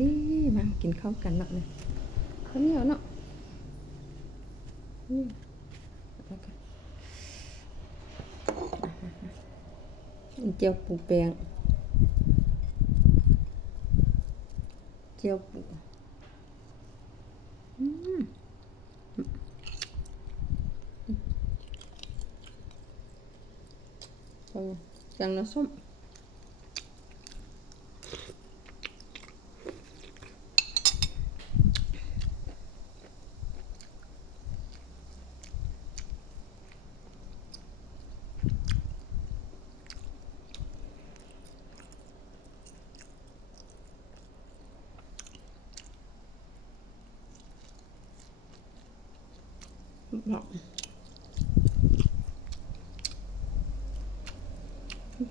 ดีมากินข้าวกันเนาะเลยข้าวเหนียวเนาะนี่เจียวปูแปงเจียวปูจังน้ำส้ม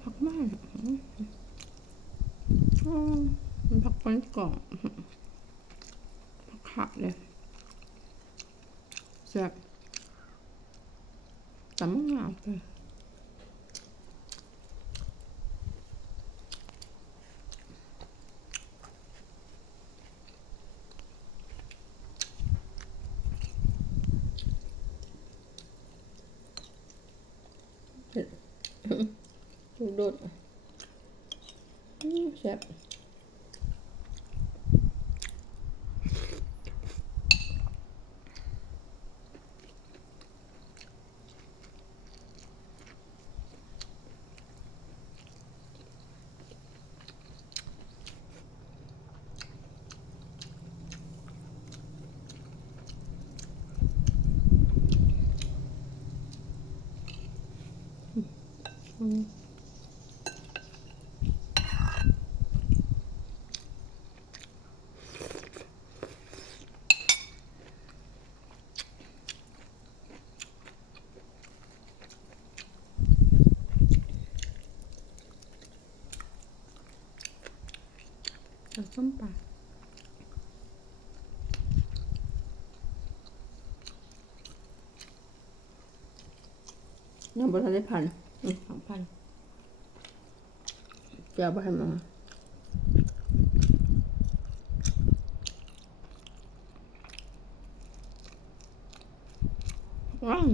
ผักมากมันผักปันกล่องผักขาดเลยแซ่บแต่ไม่งามเลยดูโดดแซ่บส้มปลายังบริได้พัน2,000เจ้าบ้านมาว้าว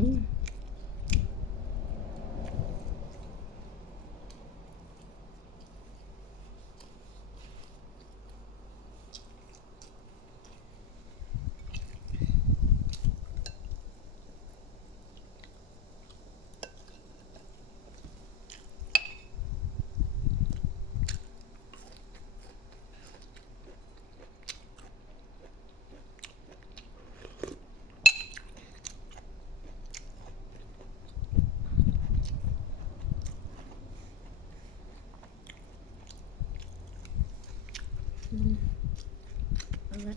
เอาละ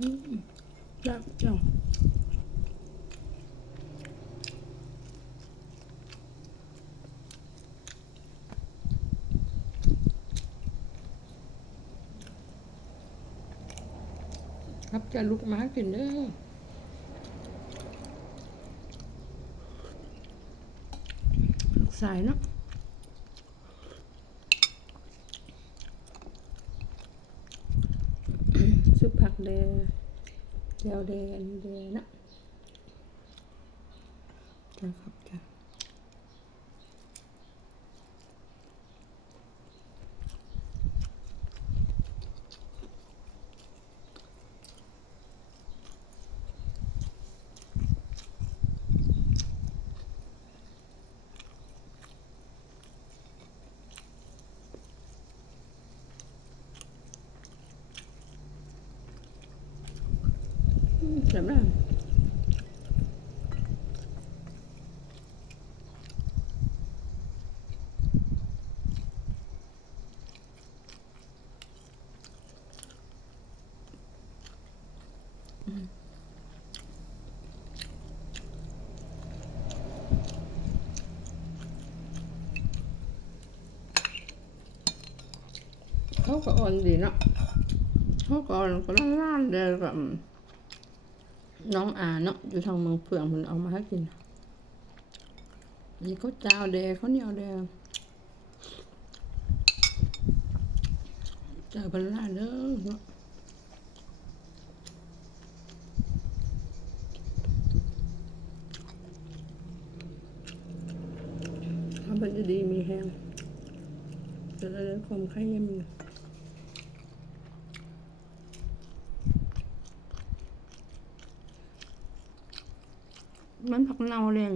จับจังครับจะลุกมากินเด้อลูกสายเนาะซุปผักเดเดียวเดนเดนะจ้าครับจ้าแบบนั้นเขาก็อ่อนดีเนาะเขาก็อ่อนก็ล้านๆเดียวกับน้องอาเนาะอยู่ทางเมืองเฟืองมันเอามาให้กินนี่เขาเจ้าแดงเขาเหนียวแดงเจ้าพันล้านเด้อเนาะทำเป็นดีมีแห้งจะได้ความไข่เย็นมันผักเน่าเลยอ่ะ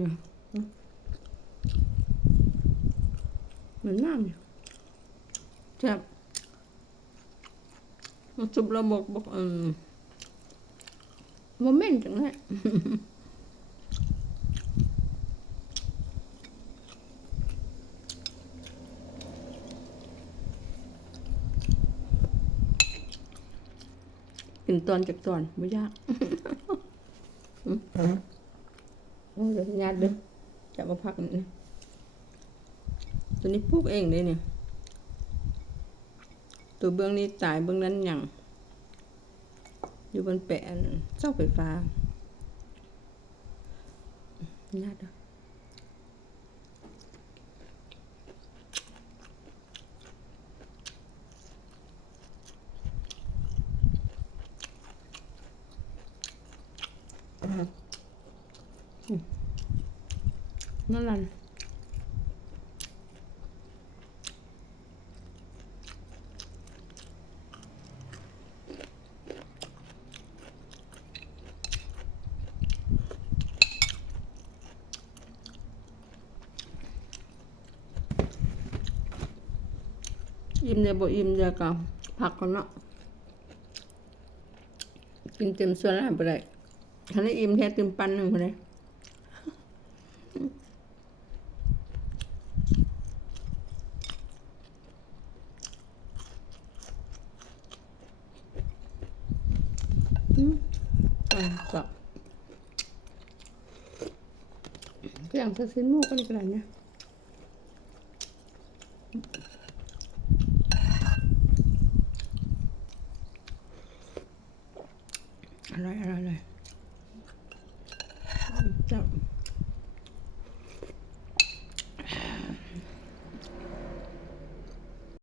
เหมือนน้ำเนี่ยแซ่บมันจุบระบบบอกโมเมนต์จังเลยกินตอนจากตอนไม่ยากโอ้เดี๋ยวญาติเด้อจะมาพักนี่ตัวนี้ปลูกเองเลยเนี่ยตัวเบื้องนี้ตายเบื้องนั้นอย่างอยู่บนแปะเสาไฟฟ้าญาติเด้อนั่นแหละอิ่มเดี๋ยวบ่อิ่มเดี๋ยวก็พักก่อนเนาะกินเต็มส่วนแล้วไปได้ทันได้อิ่มแค่เต็มปันหนึ่งคนเลยก็อย่างสักชิ้นหมูก็ในกระดานเนี่ยอร่อย